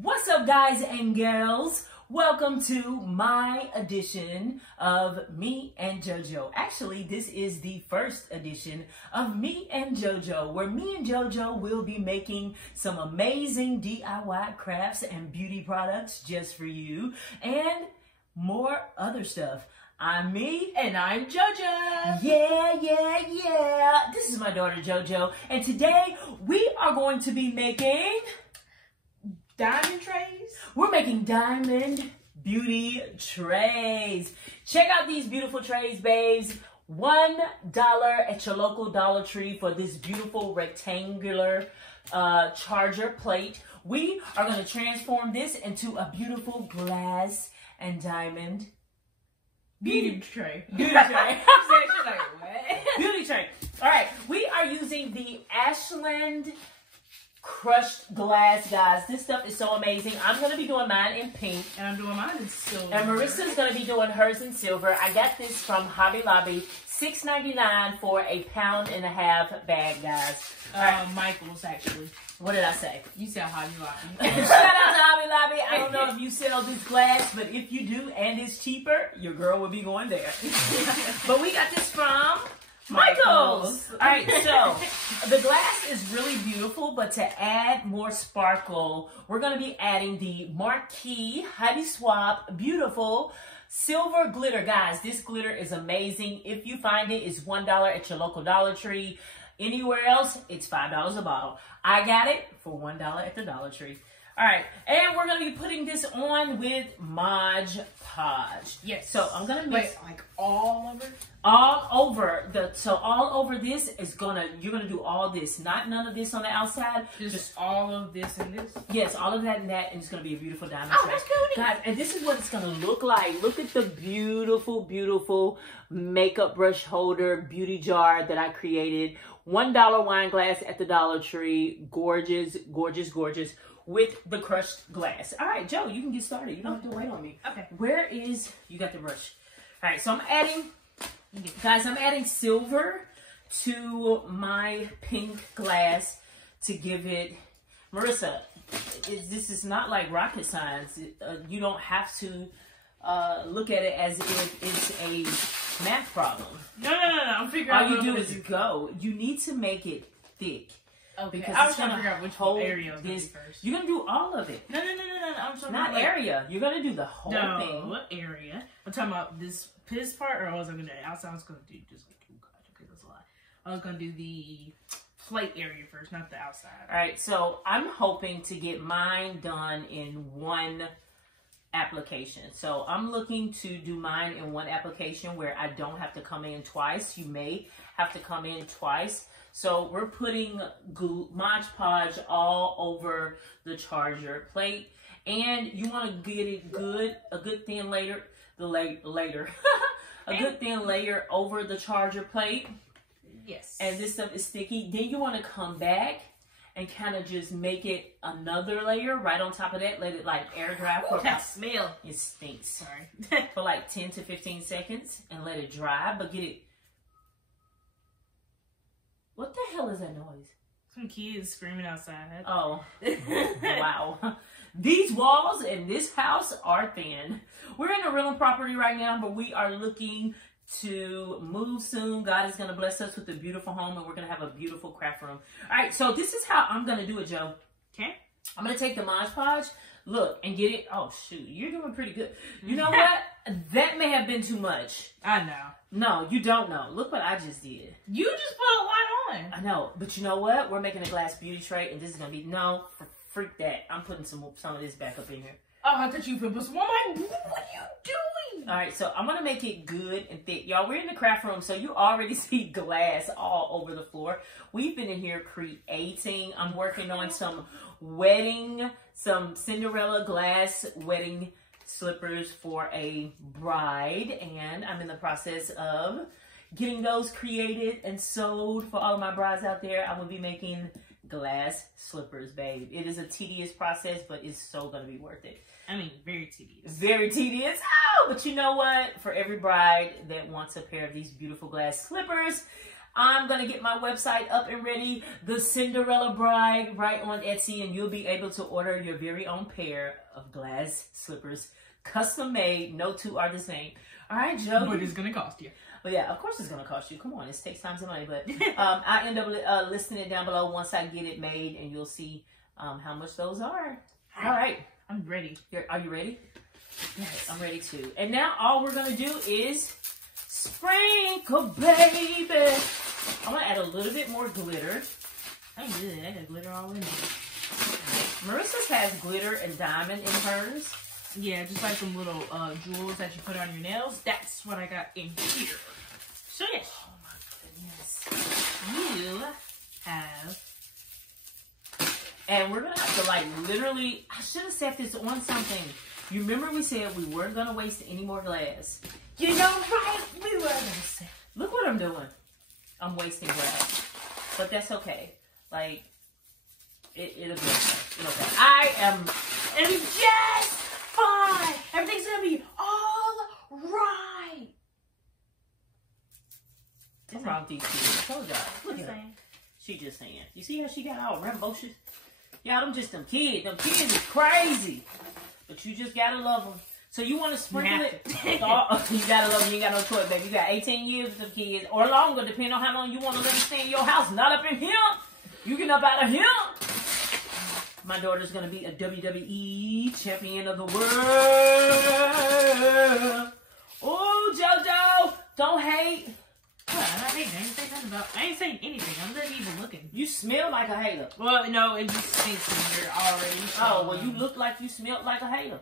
What's up, guys and girls? Welcome to my edition of Me and JoJo. Actually, this is the first edition of Me and JoJo, where me and JoJo will be making some amazing DIY crafts and beauty products just for you, and more other stuff. I'm me. And I'm JoJo. Yeah. This is my daughter JoJo, and today we are going to be making Diamond trays? We're making diamond beauty trays. Check out these beautiful trays, babes. $1 at your local Dollar Tree for this beautiful rectangular charger plate. We are going to transform this into a beautiful glass and diamond beauty tray. Beauty tray. She's like, what? Beauty tray. All right, we are using the Ashland crushed glass, guys. This stuff is so amazing. I'm going to be doing mine in pink. And I'm doing mine in silver. And Marissa's going to be doing hers in silver. I got this from Hobby Lobby. $6.99 for a £1.5 bag, guys. Michael's, actually. What did I say? You said Hobby Lobby. Shout out to Hobby Lobby. I don't know if you sell this glass, but if you do and it's cheaper, your girl will be going there. But we got this from Michael's. All right, so the glass is really beautiful, but to add more sparkle, we're going to be adding the Marquee Heidi Swapp beautiful silver glitter. Guys, this glitter is amazing. If you find it, it's $1 at your local Dollar Tree. Anywhere else, it's $5 a bottle. I got it for $1 at the Dollar Tree. All right, and we're going to be putting this on with Mod Podge. Yes. So I'm going to mix. Wait, like all over? All over this is you're gonna do all this, not none of this on the outside. Just all of this and this? Yes, all of that and that, and it's gonna be a beautiful diamond Oh, tray. that's cool. Guys, and this is what it's gonna look like. Look at the beautiful makeup brush holder beauty jar that I created. $1 wine glass at the Dollar Tree. Gorgeous with the crushed glass. All right, Joe, you can get started. You don't have to wait on me. Okay. You got the brush. All right, so I'm adding silver to my pink glass to give it, Marissa, this is not like rocket science. You don't have to look at it as if it's a math problem. No. I'm figuring out all you do is go. You need to make it thick. Okay. Because I was trying to figure out which whole area was going to be first. You're going to do all of it. No. I'm talking Not about area. You're going to do the whole thing. No, what area? I'm talking about this part, or was I going to do the outside? I was going to do just like, oh gosh, okay, that's a lot. I was going to do the plate area first, not the outside. All right, so I'm hoping to get mine done in one application. So I'm looking to do mine in one application where I don't have to come in twice. You may have to come in twice. So we're putting Mod Podge all over the charger plate, and you want to get it good, a good thin layer, a good thin layer over the charger plate. Yes. And this stuff is sticky. Then you want to come back and kind of just make it another layer right on top of that. Let it like air dry for that smell. It stinks. Sorry. For like 10 to 15 seconds and let it dry, but get it. What the hell is that noise? Some kids screaming outside. Oh, wow. These walls in this house are thin. We're in a rental property right now, but we are looking to move soon. God is going to bless us with a beautiful home, and we're going to have a beautiful craft room. All right, so this is how I'm going to do it, Joe. Okay. I'm going to take the Mod Podge, look, and get it. Oh, shoot. You're doing pretty good. You know what? That may have been too much. I know. No, you don't know. Look what I just did. You just put a lot on. I know, but you know what? We're making a glass beauty tray, and this is going to be, no, freak that. I'm putting some of this back up in here. Oh, I thought you put some. What are you doing? All right, so I'm going to make it good and thick. Y'all, we're in the craft room, so you already see glass all over the floor. We've been in here creating. I'm working on some Cinderella glass wedding slippers for a bride, and I'm in the process of getting those created and sold for all of my brides out there. I will be making glass slippers, babe. It is a tedious process, but it's so going to be worth it. I mean, very tedious. Very tedious. Oh, but you know what? For every bride that wants a pair of these beautiful glass slippers, I'm going to get my website up and ready, The Cinderella Bride, right on Etsy, and you'll be able to order your very own pair of glass slippers, custom made. No two are the same. All right, Joe. But it's going to cost you. Well, yeah, of course it's going to cost you. Come on, it takes time and money. But I end up listing it down below once I get it made, and you'll see how much those are. All right. I'm ready. Are you ready? Yes. I'm ready too. And now all we're going to do is sprinkle, baby. I'm going to add a little bit more glitter. I'm good. I got glitter all in there. Marissa's has glitter and diamond in hers. Yeah, just like some little jewels that you put on your nails. That's what I got in here. So yes. Oh my goodness. You have... And we're going to have to like literally, I should have set this on something. You remember we said we weren't going to waste any more glass. You know, right? We were going to say. Look what I'm doing. I'm wasting glass. But that's okay. Like, it'll be okay. It'll be okay. I am, It'll be just fine. Everything's going to be all right. what's wrong with these kids? I told y'all. Look Just at her. saying. She just saying. You see how she got all rambunctious? Yeah, them just them kids. Them kids is crazy. But you just gotta love them. So you want to sprinkle it? You gotta love them. You ain't got no choice, baby. You got 18 years with them kids, or longer, depending on how long you want to let them stay in your house. Not up in here. You get up out of here. My daughter's gonna be a WWE champion of the world. Oh, JoJo, don't hate. Well, I ain't saying anything. I'm not even looking. You smell like a hater. Well, no, it just stinks in here already. So, Oh, well, you look like you smelled like a hater.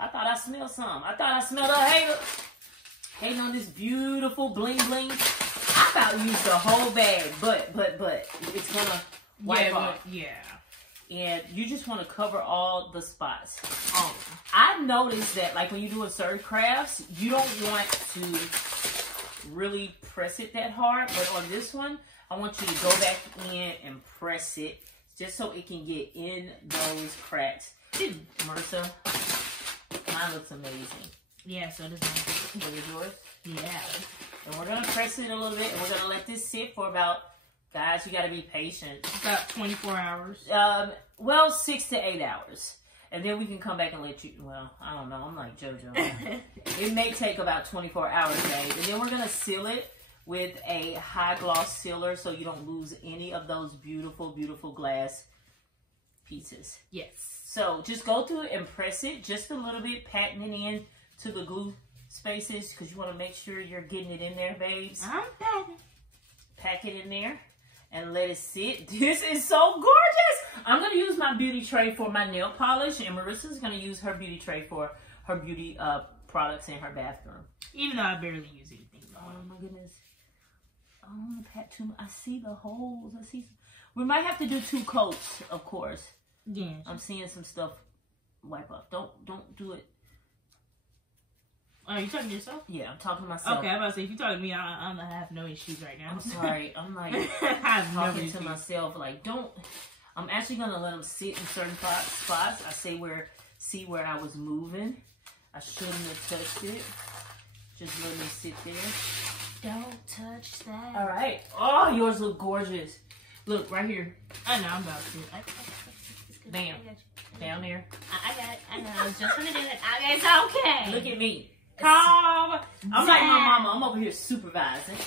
I thought I smelled some. I thought I smelled a hater. Hating on this beautiful bling bling. I about used the whole bag, but it's gonna wipe off. Yeah. And you just want to cover all the spots. Oh. I've noticed that, like when you do certain crafts, you don't want to really press it that hard, but on this one, I want you to go back in and press it just so it can get in those cracks. Marissa, mine looks amazing. Yeah, so does mine. What is yours? Yeah. And we're going to press it a little bit, and we're going to let this sit for about, guys, you got to be patient. About 24 hours. Well, 6 to 8 hours. And then we can come back and let you, well, I don't know. I'm like JoJo. It may take about 24 hours, babe. And then we're going to seal it with a high gloss sealer so you don't lose any of those beautiful, beautiful glass pieces. Yes. So just go through it and press it just a little bit, patting it in to the glue spaces because you want to make sure you're getting it in there, babes. I'm patting. Pack it in there and let it sit. This is so gorgeous. I'm going to use my beauty tray for my nail polish, and Marissa's going to use her beauty tray for her beauty products in her bathroom. Even though I barely use anything. Oh my goodness. I don't want to pat too much. I see the holes. I see some. We might have to do 2 coats, of course. Yeah. I'm seeing some stuff wipe up. Don't do it. Oh, you talking to yourself? Yeah, I'm talking to myself. Okay, I'm about to say, if you're talking to me, I have no issues right now. I'm sorry. I'm like I have no talking issues. to myself. Like, don't. I'm actually gonna let them sit in certain spots. I see where I was moving. I shouldn't have touched it. Just let me sit there. Don't touch that. All right. Oh, yours look gorgeous. Look right here. I know, I'm about to. Bam. Down there. I got it. I know. I was just gonna do it. It's okay. Look at me. Calm. I'm like my mama. I'm over here supervising.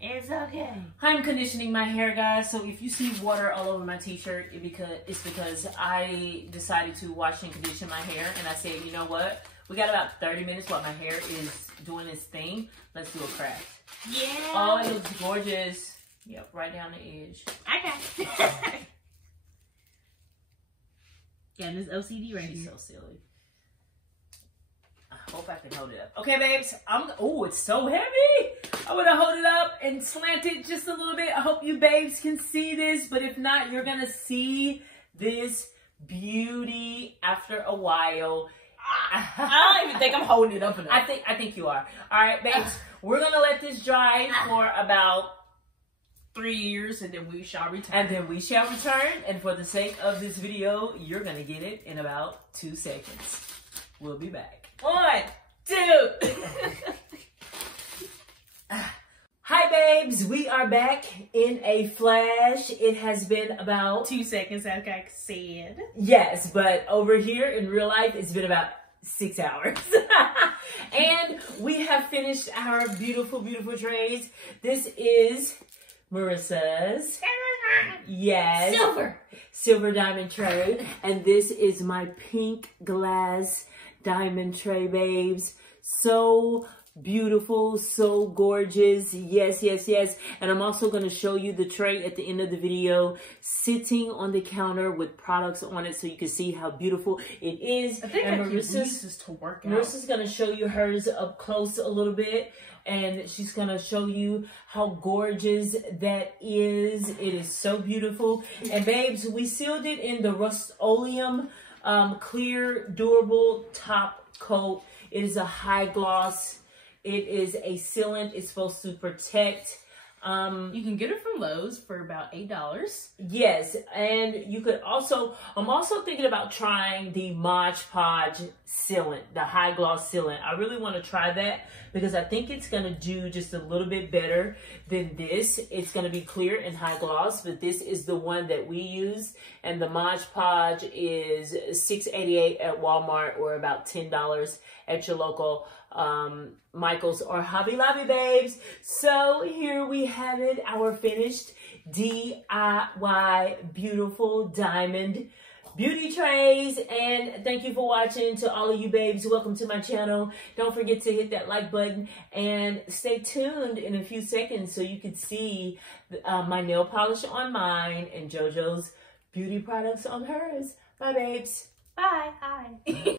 It's okay. I'm conditioning my hair, guys. So if you see water all over my t-shirt, it's because I decided to wash and condition my hair. And I said, you know what? We got about 30 minutes while my hair is doing its thing. Let's do a craft. Yeah. Oh, it looks gorgeous. Yep, right down the edge. Okay. Yeah, this OCD right She's here. so silly. I hope I can hold it up. Okay, babes. Oh, it's so heavy. I'm going to hold it up and slant it just a little bit. I hope you babes can see this. But if not, you're going to see this beauty after a while. I don't even think I'm holding it up enough. I think you are. All right, babes. We're going to let this dry for about 3 years, and then we shall return. And then we shall return. And for the sake of this video, you're going to get it in about 2 seconds. We'll be back. 1, 2. Hi babes, we are back in a flash. It has been about 2 seconds, like I said. Yes, but over here in real life, it's been about 6 hours. And we have finished our beautiful, beautiful trays. This is Marissa's. Yes. Silver diamond tray. And this is my pink glass diamond tray, babes. So beautiful, so gorgeous. Yes, yes, yes. And I'm also going to show you the tray at the end of the video, sitting on the counter with products on it, so you can see how beautiful it is. I think and I can use this to work out. Marissa's going to show you hers up close a little bit, and she's going to show you how gorgeous that is. It is so beautiful. And babes, we sealed it in the Rust-Oleum clear durable top coat. It is a high gloss. It is a sealant. It's supposed to protect. You can get it from Lowe's for about $8. Yes, and you could also, I'm also thinking about trying the Mod Podge sealant, the high gloss sealant. I really want to try that because I think it's going to do just a little bit better than this. It's going to be clear and high gloss, but this is the one that we use. And the Mod Podge is $6.88 at Walmart, or about $10 at your local Michael's or Hobby Lobby, babes. So here we have it, our finished DIY beautiful diamond beauty trays. And thank you for watching. To all of you babes, welcome to my channel. Don't forget to hit that like button and stay tuned in a few seconds so you can see my nail polish on mine and JoJo's beauty products on hers. Bye babes. Bye. Hi.